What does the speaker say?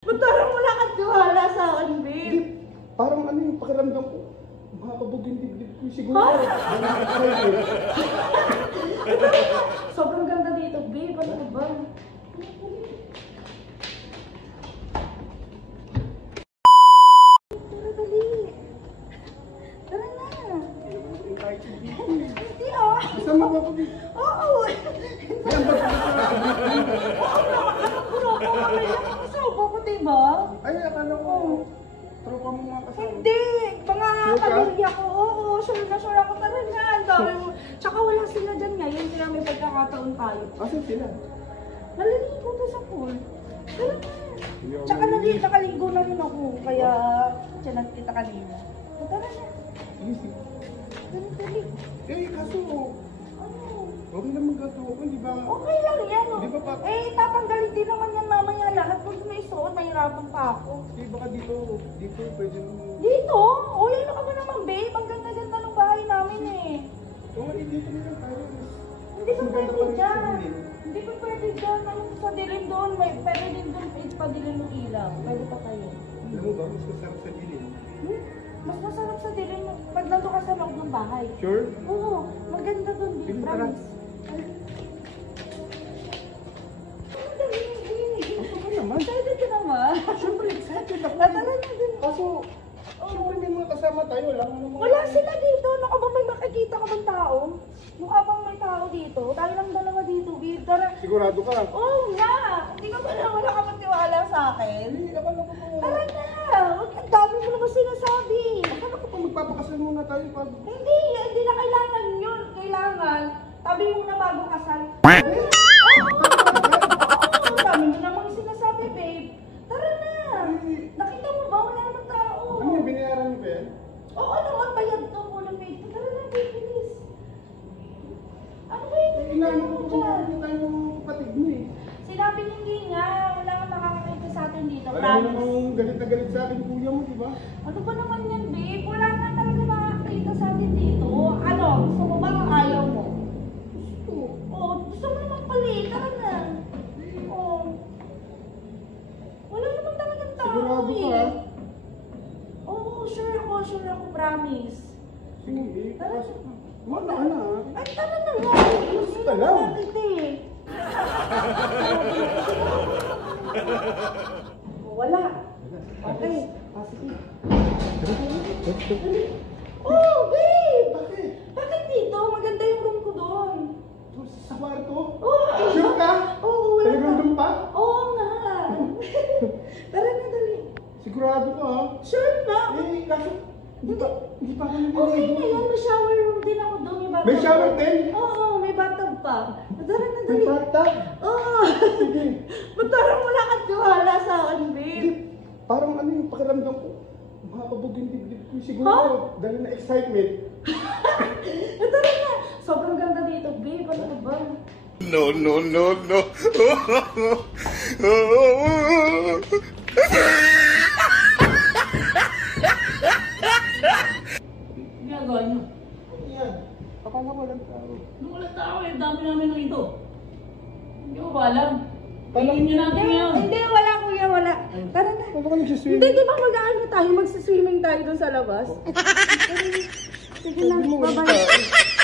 Ba't parang wala kang tiwala sa akin, babe? Hindi, parang ano yung pakiramdam ko. Makakabog yung dibdib ko siguro. Sobrang ganda dito, babe. Ano ba? Tara, dali. Tara na. Hindi ah. Kasama ba ako dito? Oo. Kasama ko, diba? Ay, akala ko. Tropa mo mga kasama. Hindi. Mga Sure ka? pamilya ko. Oo, sure na sure ako. Tara na. Ang dami mo. Tsaka wala sila dyan ngayon. Kaya may pagkakataon tayo. Asan sila? Naliligo to sa pool. Tara na. Tsaka nakaligo na rin ako. Kaya siya nagkita kanina. So, tara na. Sige, sige. Dali. Eh, kaso, Ano? okay naman gagawa ko, di ba? Okay lang yan. Oh. Di ba pa? Eh, tatanggalin din naman yan mamaya lahat. Kung may suot, mahirapan pa ako. Eh, baka dito, pwede naman. Dito? O, yan ka ba naman, babe? Ang ganda-ganda ng bahay namin eh. Oo, dito na lang tayo. Hindi pa Mas maganda pwede pa rin sa dyan. dilim. Hindi pa pwede dyan. Ano sa dilim doon? May pwede din doon padilim ng ilaw. Pwede pa kayo. Alam mo ba, mas masarap sa dilim. Mas masarap sa dilim pag nandun ka sa loob ng bahay. Sure? Oo, maganda doon. Sige, tara. Promise. Ako naman. Excited ka naman. Siyempre, excited ako. Natala na din. Kaso, siyempre may mga kasama tayo. Wala mo naman. Wala sila dito. Naka ba may makikita ka bang tao? Mukha bang may tao dito? Tayo lang dalawa dito, babe. Tara. Sigurado ka? Oo nga. Hindi ka ba na wala ka magtiwala sa akin? Hindi, akala ko pa. Tara na. Ang dami mo naman sinasabi. Akala ko pa magpapakasal muna tayo pag... Hindi na kailangan yun. Kailangan, tabi mo na bago kasal. Ang dami mo namang sinasabi, babe. Tara na. Nakita mo ba? Wala naman tao. Ano yung binayaran niyo ba yan? Oo naman, bayad to mo na, babe. Tara na, babe, bilis. Ano ba yung Inaano ko kung dyan? hindi tayo ng kapatid mo eh. Sinabi niya hindi nga. Wala kang makakakita sa atin dito. Wala mo Promise. namang galit na galit sa akin kuya mo, di ba? Ano ba naman yan, babe? Wala nga talaga makakakita sa atin dito. Ano? Gusto mo ba kung ayaw mo? Gusto. Oo, gusto mo naman pala eh. Tara na. Oo. Wala naman talagang tao Sigurado ka, eh. ha? Oo, sure ako, promise. Sige, eh. Tara. Wala ka na ha. Ay, tara na nga. Gusto Ka na lang. natin eh. Wala. Okay. Ah, sige. Oh, babe! Bakit? Bakit dito? Maganda yung room ko doon. Sa kwarto? Oo. Sure ka? Oo, wala Talagang doon pa? Oo nga. Tara na, dali. Sigurado ka ha? Sure na. Eh, kaso, hindi pa ako Okay naliligo. na yan. May shower room din ako doon. Bathtub. May shower din? Oo, may bathtub pa. Tara na, May dali. bathtub? Oo. Sige. Ba't parang wala kang tiwala sa akin, Hindi, babe? parang ano yung pakiramdam ko. Makakabog yung dibdib ko siguro. Huh? Dahil na excitement. Tara na. Sobrang ganda dito, babe. Ano ba? No, no, no, no. Ginagawa niyo? Ano yan? Akala ko lang tao. Nung walang tao eh, dami namin rito. Hindi ko ba alam? Tingin niyo natin ngayon. Hindi, wala kuya, wala. Tara na. Ano ka nagsiswim? Hindi, di ba mag-ano tayo? Magsiswimming tayo doon sa labas? Sige na, Sabi mo, bye-bye.